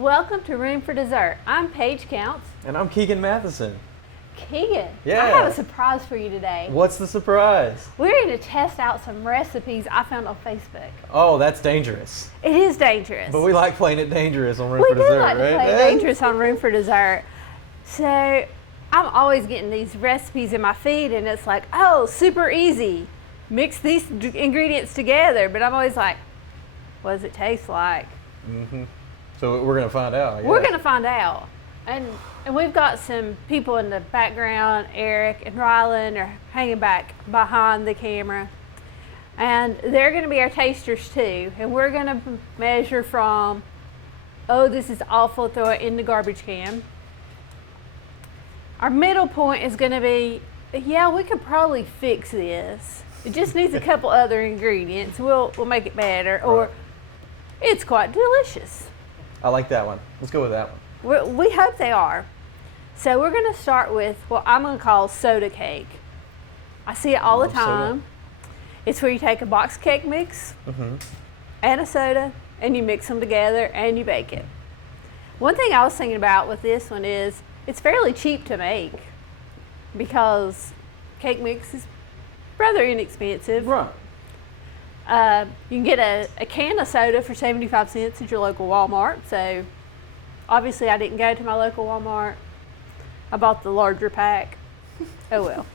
Welcome to Room for Dessert. I'm Paige Counts. And I'm Keegan Matheson. Keegan, Yeah. I have a surprise for you today. What's the surprise? We're going to test out some recipes I found on Facebook. Oh, that's dangerous. It is dangerous. But we like playing it dangerous on Room We for do Dessert, like to right? play dangerous on Room for Dessert. So I'm always getting these recipes in my feed and it's like, oh, super easy. Mix these ingredients together. But I'm always like, what does it taste like? Mm-hmm. So we're going to find out. I We're guess. going to find out. And we've got some people in the background. Eric and Rylan are hanging back behind the camera. And they're going to be our tasters too. And we're going to measure from, oh, this is awful, throw it in the garbage can. Our middle point is going to be, yeah, we could probably fix this. It just needs a couple other ingredients. We'll make it better. Or Right. it's quite delicious. I like that one. Let's go with that one. We hope they are. So we're going to start with what I'm going to call soda cake. I see it all the Love soda. time. It's where you take a box cake mix and a soda and you mix them together and you bake it. One thing I was thinking about with this one is it's fairly cheap to make because cake mix is rather inexpensive. Right. You can get a can of soda for 75 cents at your local Walmart. So obviously I didn't go to my local Walmart. I bought the larger pack. Oh well.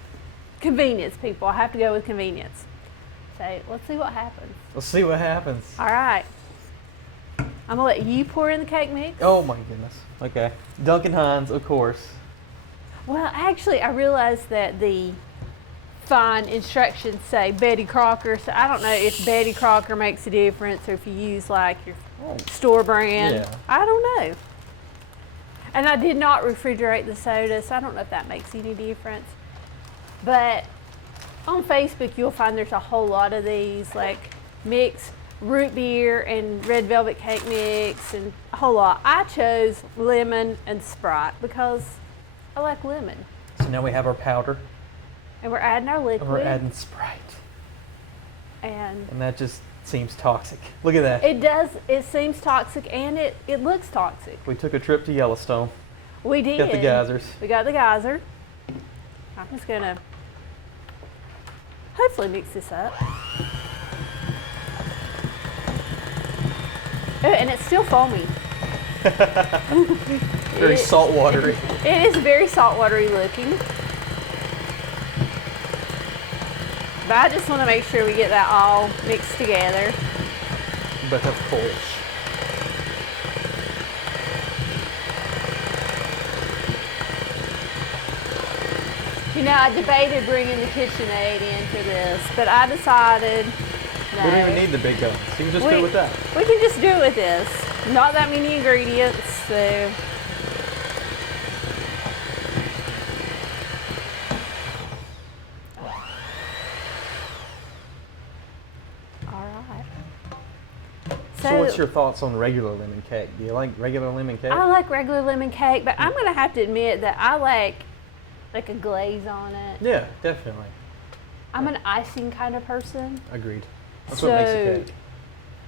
Convenience, people. I have to go with convenience. So let's see what happens. Let's see what happens. All right. I'm going to let you pour in the cake mix. Oh my goodness. Okay. Duncan Hines, of course. Well, actually, I realized that the fine instructions say Betty Crocker, so I don't know if Betty Crocker makes a difference or if you use like your store brand. Yeah. I don't know. And I did not refrigerate the soda, so I don't know if that makes any difference. But on Facebook, you'll find there's a whole lot of these, like mix root beer and red velvet cake mix and a whole lot. I chose lemon and Sprite because I like lemon. So now we have our powder And we're adding our liquid. and we're adding Sprite. And And that just seems toxic. Look at that. it does, it seems toxic and it looks toxic. We took a trip to Yellowstone. We did. Got the geysers. We got the geyser. I'm just gonna hopefully mix this up. Oh, and it's still foamy. Very salt watery. It is very saltwatery looking. But I just want to make sure we get that all mixed together. But of course. You know, I debated bringing the KitchenAid in for this, but I decided no. We don't even need the big guns. You can just do it with that. We can just do it with this. Not that many ingredients, so. All right. So what's your thoughts on regular lemon cake? Do you like regular lemon cake? I like regular lemon cake, but I'm going to have to admit that I like a glaze on it. Yeah, definitely. I'm an icing kind of person. Agreed. That's what makes a So, cake.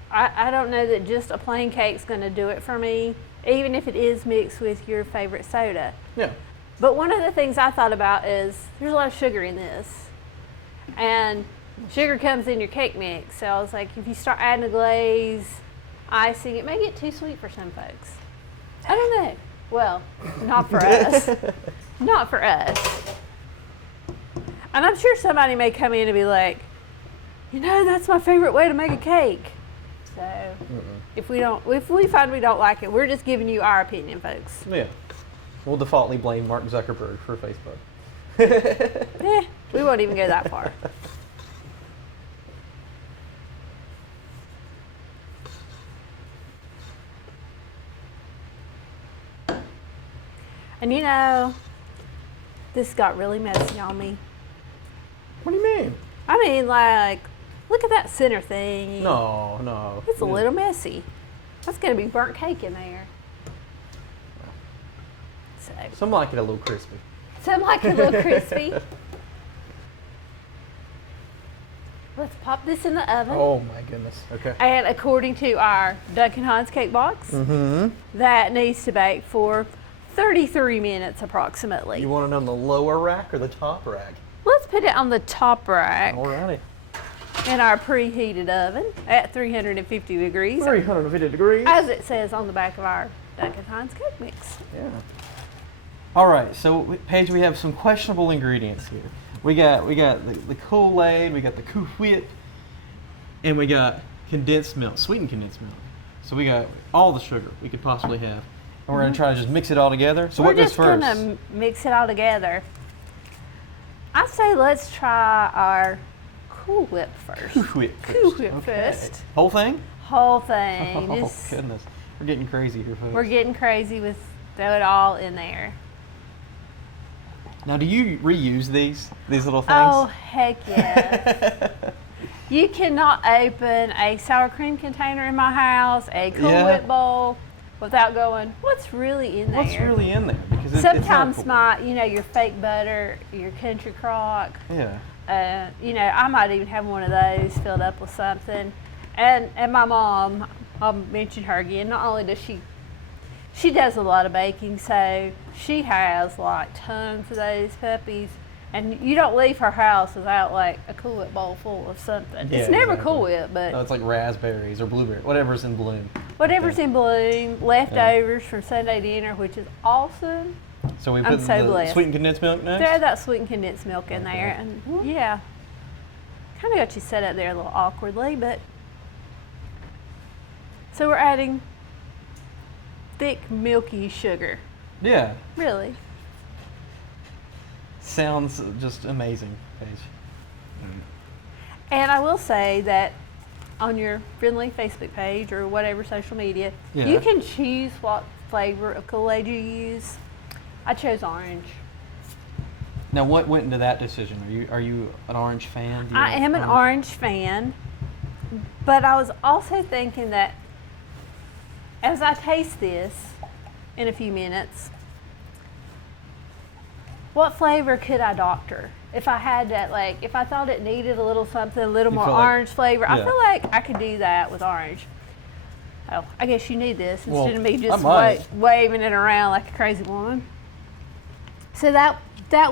I don't know that just a plain cake's going to do it for me, even if it is mixed with your favorite soda. Yeah. But one of the things I thought about is there's a lot of sugar in this. And sugar comes in your cake mix. So I was like, if you start adding a glaze, icing, it may get too sweet for some folks. I don't know. Well, not for us. Not for us. And I'm sure somebody may come in and be like, you know, that's my favorite way to make a cake. So if we find we don't like it, we're just giving you our opinion, folks. Yeah. We'll defaultly blame Mark Zuckerberg for Facebook. We won't even go that far. And you know, this got really messy on me. What do you mean? I mean, like, look at that center thing. No. It's a little messy. That's going to be burnt cake in there. So, Some like it a little crispy. some like it a little crispy. Let's pop this in the oven. Oh my goodness. Okay. And according to our Duncan Hines cake box, that needs to bake for 33 minutes approximately. You want it on the lower rack or the top rack? Let's put it on the top rack Alrighty. in our preheated oven at 350 degrees. 350 degrees. As it says on the back of our Duncan Hines cake mix. Yeah. All right, so Paige, we have some questionable ingredients here. We got the Kool-Aid, we got the Kool-Aid, and we got condensed milk, sweetened condensed milk. So we got all the sugar we could possibly have. And we're gonna try to just mix it all together. So what goes first? We're just gonna mix it all together. I say let's try our Cool Whip first. Cool Whip first. Cool Whip first. Whole thing? Whole thing. Oh goodness, we're getting crazy here, folks. We're getting crazy with throw it all in there. Now, do you reuse these little things? Oh heck yes. You cannot open a sour cream container in my house, a Cool Whip bowl, without going, what's really in there? What's really in there? Because sometimes your fake butter, your country crock. Yeah. I might even have one of those filled up with something. And my mom, I'll mention her again, not only does she does a lot of baking, so she has like tons of those puppies. And you don't leave her house without like a Cool Whip bowl full of something. Yeah, it's never exactly. Cool Whip, but no, it's like raspberries or blueberries, whatever's in bloom. Whatever's in bloom, leftovers from Sunday dinner, which is awesome. So we I'm put so the blessed. sweetened condensed milk next? Throw that sweetened condensed milk in there, and yeah, kind of got you set up there a little awkwardly, but so we're adding thick, milky sugar. Yeah. Really. Sounds just amazing, Paige. And I will say that on your friendly Facebook page or whatever social media, you can choose what flavor of Kool-Aid you use. I chose orange. Now, what went into that decision? Are you an orange fan? I am an orange fan, but I was also thinking that as I taste this in a few minutes, what flavor could I doctor? If I had that, like, if I thought it needed a little something, a little more orange flavor, I feel like I could do that with orange. Oh, I guess you need this instead of me just waving it around like a crazy woman. So that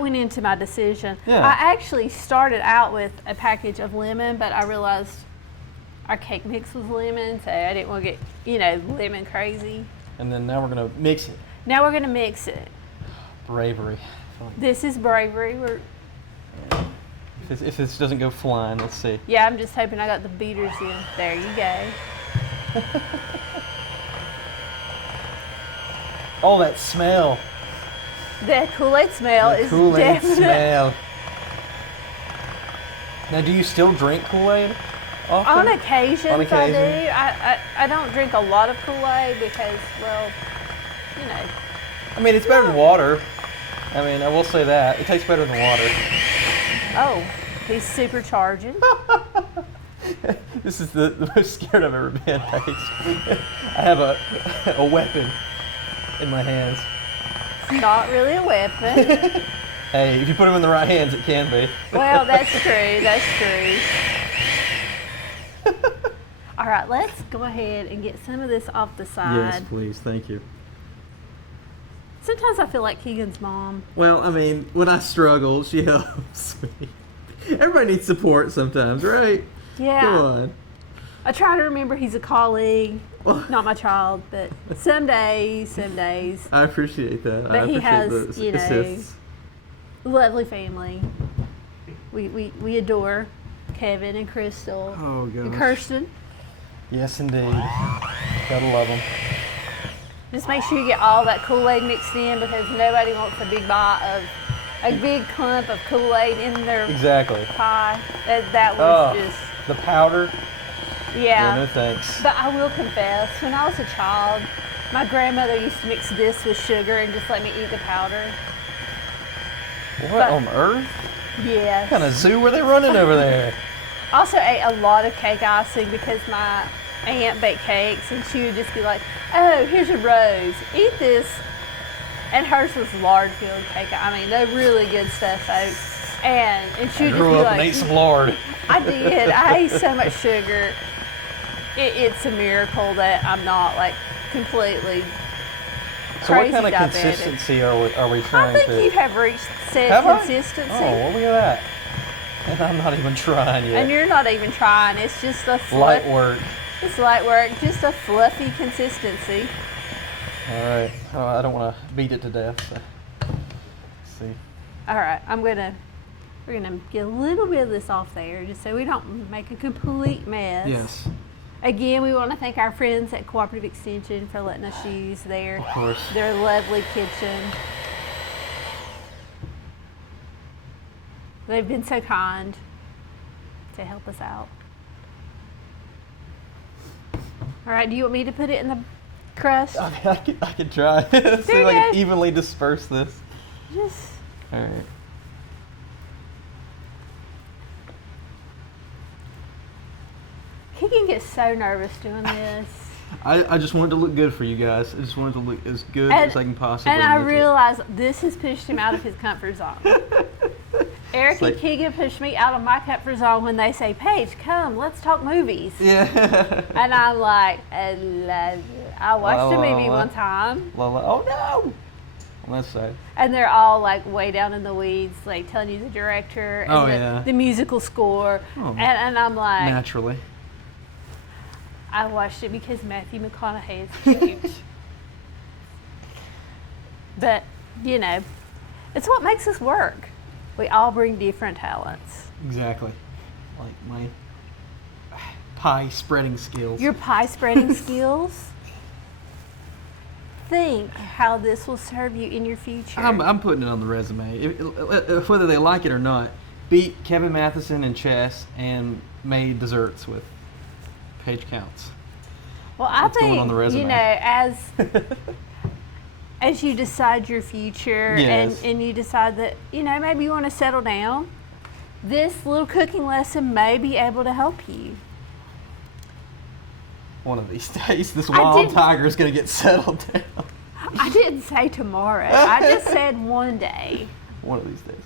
went into my decision. Yeah. I actually started out with a package of lemon, but I realized our cake mix was lemon, so I didn't want to get, lemon crazy. And then now we're going to mix it. Now we're going to mix it. Bravery. This is bravery. If this doesn't go flying, let's see. Yeah, I'm just hoping I got the beaters in. There you go. Oh, that smell. The Kool-Aid smell is Kool-Aid definite. smell. Now, do you still drink Kool-Aid often? On occasions, On occasion? I do. I don't drink a lot of Kool-Aid because, well, I mean, it's better than water. I mean, I will say that. It tastes better than water. Oh, he's supercharging. This is the most scared I've ever been, Paige. I have a weapon in my hands. It's not really a weapon. Hey, if you put them in the right hands, it can be. Well, that's true. That's true. All right, let's go ahead and get some of this off the side. Yes, please. Thank you. Sometimes I feel like Keegan's mom. Well, I mean, when I struggle, she helps me. Everybody needs support sometimes, right? Yeah. Come on. I try to remember he's a colleague, not my child, but some days. I appreciate that. But I appreciate he has, the assists. Lovely family. We adore Kevin and Crystal Oh, gosh. and Kirsten. Yes, indeed. Gotta love them. Just make sure you get all that Kool-Aid mixed in because nobody wants a big big clump of Kool-Aid in their pie. That was just the powder. Yeah. No thanks. But I will confess, when I was a child, my grandmother used to mix this with sugar and just let me eat the powder. What on earth? Yes. What kind of zoo were they running over there? I also ate a lot of cake icing because my aunt baked cakes and she would just be like, oh, here's a rose, eat this. And hers was lard filled cake. I mean, they're really good stuff, folks. and she I would just grew be up like, and ate some lard. I did. I ate so much sugar. It's a miracle that I'm not like completely So what crazy kind of diabetic. consistency are we I trying think to? you have reached said Have I? consistency. Oh, well, look at that. And I'm not even trying yet. And you're not even trying. It's just a Light work. It's light work, just a fluffy consistency. All right. Oh, I don't want to beat it to death. So. Let's see. All right, we're gonna get a little bit of this off there, just so we don't make a complete mess. Yes. Again, we want to thank our friends at Cooperative Extension for letting us use their lovely kitchen. They've been so kind to help us out. All right, do you want me to put it in the crust? I mean, I could try. See if you I can go. evenly disperse this. Just All right. Keegan gets so nervous doing this. I just wanted to look good for you guys. I just wanted to look as good as I can possibly And I make it. realize this has pushed him out of his comfort zone. Eric like- and Keegan pushed me out of my comfort zone when they say, Paige, come, let's talk movies. Yeah. And I'm like, I watched a movie one time. Lola. Oh no. Let's say. And they're all like way down in the weeds, like telling you the director and Oh, yeah. the musical score. Oh. And I'm like, Naturally. I watched it because Matthew McConaughey is cute. But, you know, it's what makes us work. We all bring different talents. Exactly. Like my pie spreading skills. Your pie spreading skills. Think how this will serve you in your future. I'm putting it on the resume. If whether they like it or not, beat Kevin Matheson in chess and made desserts with Paige Counts. Well, I What's going think, on the resume? you know, as you decide your future Yes. and you decide that, you know, maybe you want to settle down, this little cooking lesson may be able to help you. One of these days, this I wild didn't- tiger is going to get settled down. I didn't say tomorrow. I just said one day. One of these days.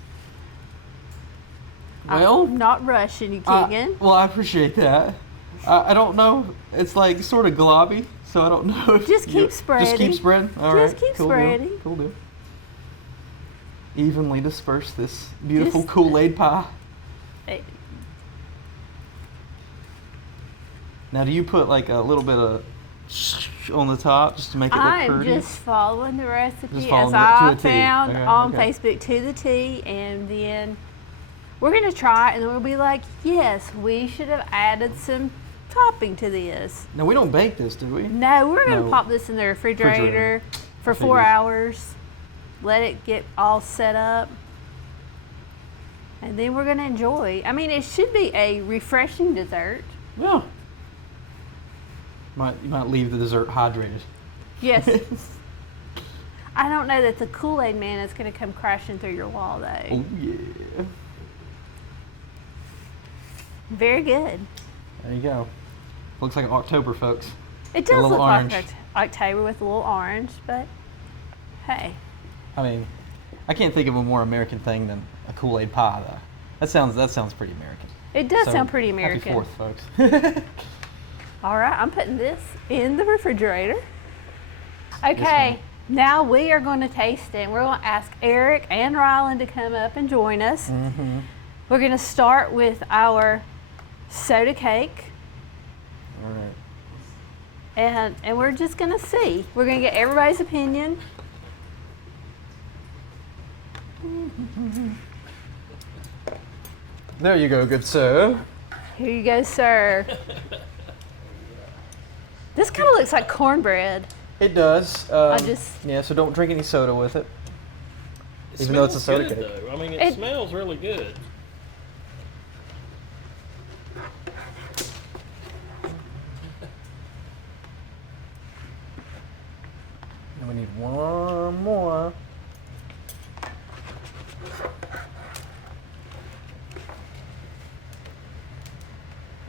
Well, I'm not rushing you, Keegan. well, I appreciate that. I don't know. It's like sort of globby, so I don't know. If Just keep Just spreading. keep spreading. All Just right. keep cool spreading. Deal. Cool deal. Evenly disperse this beautiful Just- Kool-Aid pie. Eh, Now, do you put like a little bit of on the top just to make it look I'm pretty? just following the recipe Just as following it to I a T. found Okay, on okay. Facebook to the T, and then we're going to try it, and then we'll be like, yes, we should have added some topping to this. Now, we don't bake this, do we? No, we're going to No. pop this in the refrigerator for I 4 figured. hours, let it get all set up, and then we're going to enjoy. I mean, it should be a refreshing dessert. Yeah. You might leave the dessert hydrated. Yes. I don't know that the Kool-Aid man is going to come crashing through your wall, though. Oh yeah. Very good. There you go. Looks like October, folks. It Got a does little look orange. like October with a little orange, but hey. I mean, I can't think of a more American thing than a Kool-Aid pie, though. That sounds pretty American. It does So, sound pretty American. Happy 4th, folks. All right, I'm putting this in the refrigerator. Okay, ma'am. now we are going to taste it. We're going to ask Eric and Rylan to come up and join us. Mm-hmm. We're going to start with our soda cake, All right. and we're just going to see. We're going to get everybody's opinion. There you go, good sir. Here you go, sir. This kind of looks like cornbread. It does. Yeah, so don't drink any soda with it. Even though it's a soda Smells good, cake. though. I mean, It- it smells really good. And we need one more.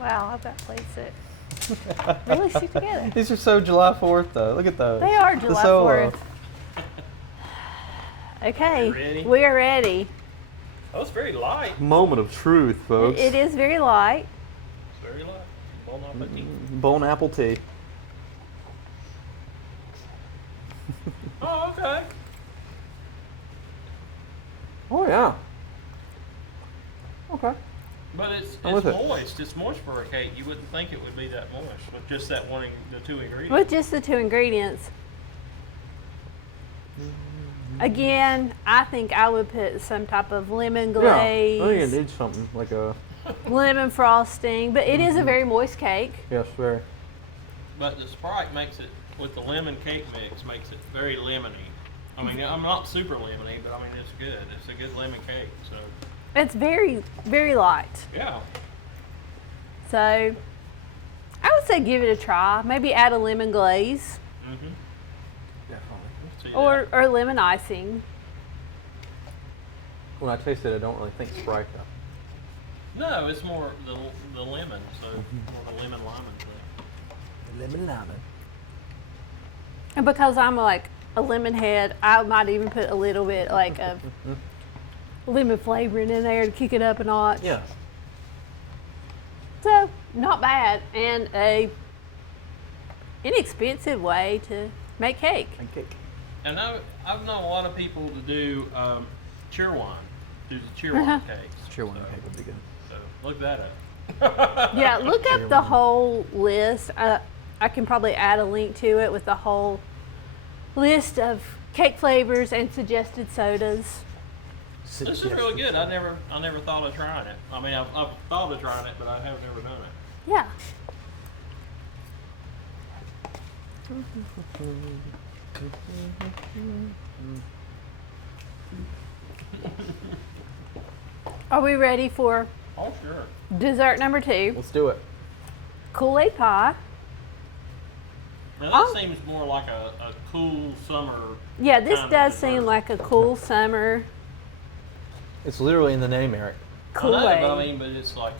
Wow, I've got plates that really stick together. These are so July 4th, though. Look at those. They are The July solo. 4th. Okay, Ready? we are ready. Oh, it's very light. Moment of truth, folks. It is very light. It's very light. Bon appetit. Bon apple tea. Oh, okay. Oh yeah. Okay. But it's I'm with it. moist. It's moist for a cake. You wouldn't think it would be that moist with just that the 2 ingredients. With just the 2 ingredients. Again, I think I would put some type of lemon glaze, Yeah, I think it needs something like a. lemon frosting, but it is a very moist cake. Yes, very. But the Sprite makes it, with the lemon cake mix, makes it very lemony. I mean, I'm not super lemony, but I mean, it's good. It's a good lemon cake, so. It's very, very light. Yeah. So, I would say give it a try. Maybe add a lemon glaze Mm-hmm. Definitely. or lemon icing. When I taste it, I don't really think Sprite though. No, it's more the lemon, so more the lemon thing. Lemon lime. And because I'm like a lemon head, I might even put a little bit like of lemon flavoring in there to kick it up a notch. Yeah. So, not bad. And a inexpensive way to make cake. And cake. And I've known a lot of people to do cheerwine, do the cheerwine cakes. Cheerwine So- cake would be good. So look that up. Yeah, look up the whole list. I can probably add a link to it with the whole list of cake flavors and suggested sodas. This is really good. I never thought of trying it. I mean, I've thought of trying it, but I have never done it. Yeah. Are we ready for Oh, sure. dessert number 2? Let's do it. Kool-Aid pie. Now that Oh. seems more like a cool summer. Yeah, this kind of does dessert. seem like a cool summer It's literally in the name, Eric. I know, Kool-Aid. but I mean, but it's like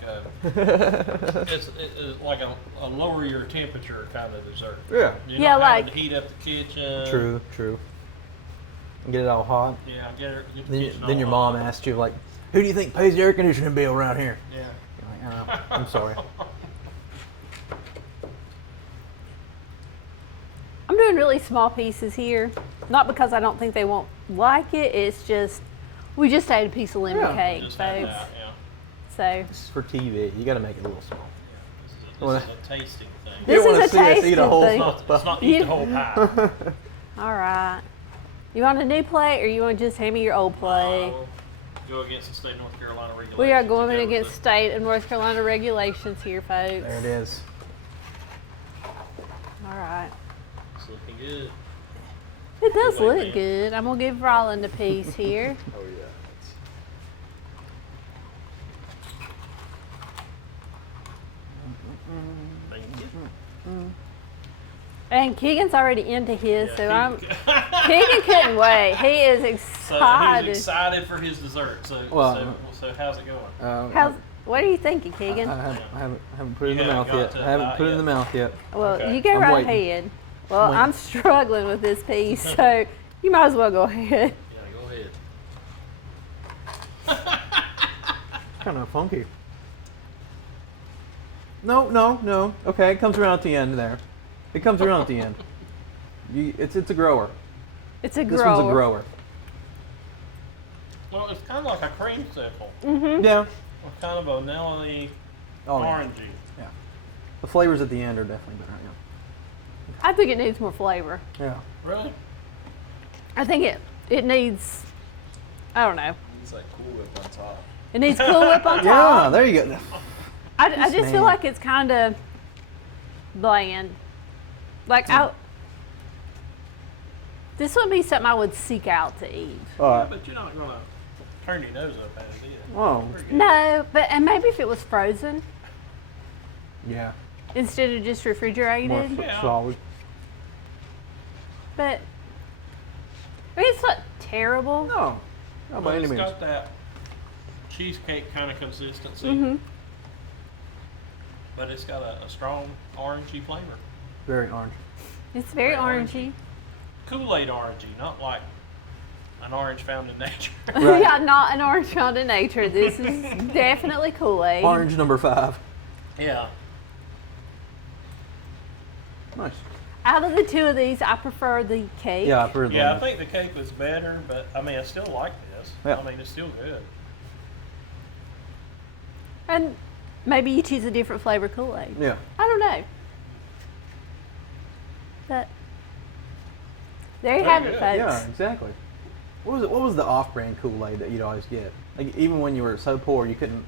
it's like a lower your temperature kind of dessert. Yeah. You're Yeah, not having like- to heat up the kitchen. True. And get it all hot. Yeah, get the Then, kitchen then your all mom hot. asked you, like, who do you think pays the air conditioning bill around here? Yeah. You're like, I'm sorry. I'm doing really small pieces here. Not because I don't think they won't like it. It's just, we just ate a piece of lemon Yeah. cake, Just have folks. that, yeah. So, This is for TV. You got to make it a little small. This is a tasting thing. This You don't is wanna a see us eat tasting a whole thing. It's not eat the whole pie. all right. You want a new plate or you want to just hand me your old plate? We'll go against the state of North Carolina regulations. We are and going go against with state and North Carolina regulations here, folks. There it is. All right. It's looking good. It does Wait, look man. good. I'm going to give Roland a piece here. Oh, yeah. Thank you. And Keegan's already into his, Yeah, so I'm. Keegan- Keegan couldn't wait. He is So excited. he's excited for his dessert. So Well, so how's it going? What are you thinking, Keegan? I haven't put it in the You mouth haven't yet. got to I haven't bite put it in the yet. mouth yet. Well, Okay. you go I'm right waiting. ahead. Well, waiting. I'm struggling with this piece, so you might as well go ahead. Yeah, go ahead. Kind of funky. No. Okay, it comes around at the end there. It comes around at the end. It's a grower. It's a This grower. one's a grower. Well, it's kind of like a creamsicle. Mm-hmm. Yeah. It's kind of a vanilla-y, Oh, yeah. orangey. Yeah. The flavors at the end are definitely better. I think it needs more flavor. Yeah. Really? I think it needs, I don't know. It's like Cool Whip on top. It needs Cool Whip on Yeah. top. There you go. I just man. feel like it's kind of bland. Like, this would be something I would seek out to eat. All right. But you're not going to turn your nose up at it either. Oh. Pretty good. No, and maybe if it was frozen Yeah. instead of just refrigerated. More Yeah. solid. But I mean, it's not terrible. No. Not by Well, any it's means. got that cheesecake kind of consistency, Mm-hmm. but it's got a strong orangey flavor. Very orange. It's very Very orangey. Kool-Aid orangey, not like an orange found in nature. Right. Yeah, not an orange found in nature. This is definitely Kool-Aid. Orange number 5. Yeah. Nice. Out of the two of these, I prefer the cake. Yeah, I've heard Yeah, I that. think the cake was better, but I mean, I still like this. Yeah. I mean, it's still good. And maybe you choose a different flavor Kool-Aid. Yeah. I don't know. But there you Very have it, good. folks. Yeah, exactly. What was the off-brand Kool-Aid that you'd always get? Like even when you were so poor, you couldn't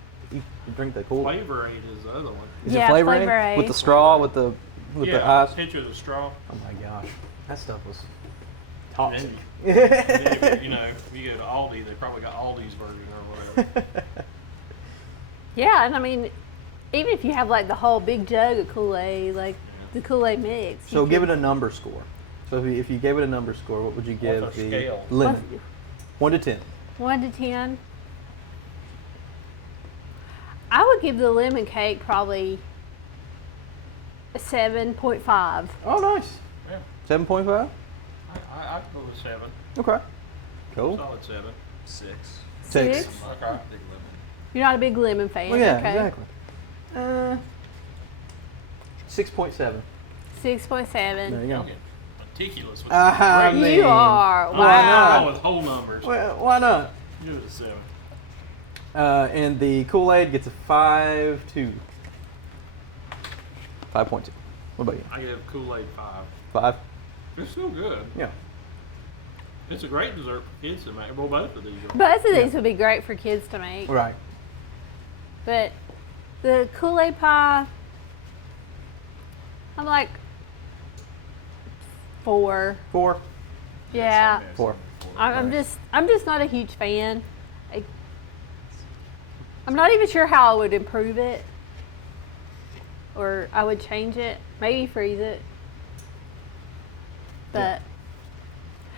drink the Kool-Aid. Flavor Aid is the other one. Is Yeah, it Flavor Flavor Aid? With Aid. the straw, with the ice? Picture of the straw. Oh my gosh, that stuff was And toxic. then, if you know, if you go to Aldi, they probably got Aldi's version or whatever. Yeah, and I mean, even if you have like the whole big jug of Kool-Aid, like the Kool-Aid mix. So give it a number score. So if you gave it a number score, what would you give What's the our scale? lemon? 1 to 10. 1 to 10. I would give the lemon cake probably a 7.5. Oh, nice. Yeah. 7.5. I'd go with 7. Okay. Cool. Solid 7. 6. 6. Six? Okay. Big lemon. You're not a big lemon fan. Well, yeah, Okay. exactly. 6.7. 6.7. There you I'm go. getting meticulous with I the mean, You are. I'm Wow. going with whole numbers. Well, why not? Give it a 7. And the Kool-Aid gets a 5.2. 5.2. What about you? I give Kool-Aid 5. 5? It's still good. Yeah. It's a great dessert for kids to make. Well, both of these are. Both of these would be great for kids to make. Right. But the Kool-Aid pie, I'm like 4. 4. Yeah. 4. I'm just not a huge fan. I'm not even sure how I would improve it, or I would change it. Maybe freeze it. But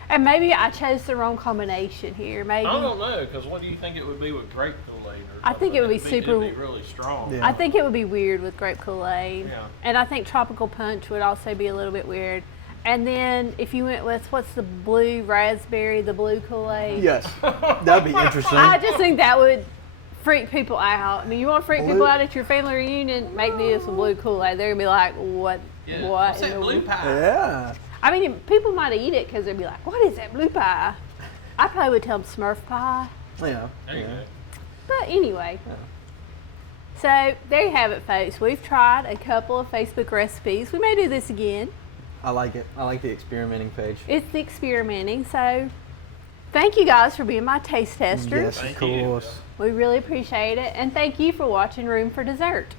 and maybe I chose the wrong combination here. Maybe I don't know, because what do you think it would be with grape Kool-Aid? Or I think something? it would be It'd super- It'd be really strong. Yeah. I think it would be weird with grape Kool-Aid. Yeah. And I think tropical punch would also be a little bit weird. And then if you went with what's the blue raspberry, the blue Kool-Aid. Yes. That'd be interesting. I just think that would freak people out. I mean, you want to freak Blue- people out at your family reunion? Make this with blue Kool-Aid. They're gonna be like, "What? Yeah. What?" What's in that the blue world?" pie? Yeah. I mean, people might eat it because they'd be like, "What is that blue pie?" I probably would tell them Smurf pie. Yeah. There you yeah. go. But anyway, so there you have it, folks. We've tried a couple of Facebook recipes. We may do this again. I like it. I like the experimenting page. It's the experimenting. So thank you guys for being my taste testers. Yes, of Thank you. course. We really appreciate it. And thank you for watching Room for Dessert.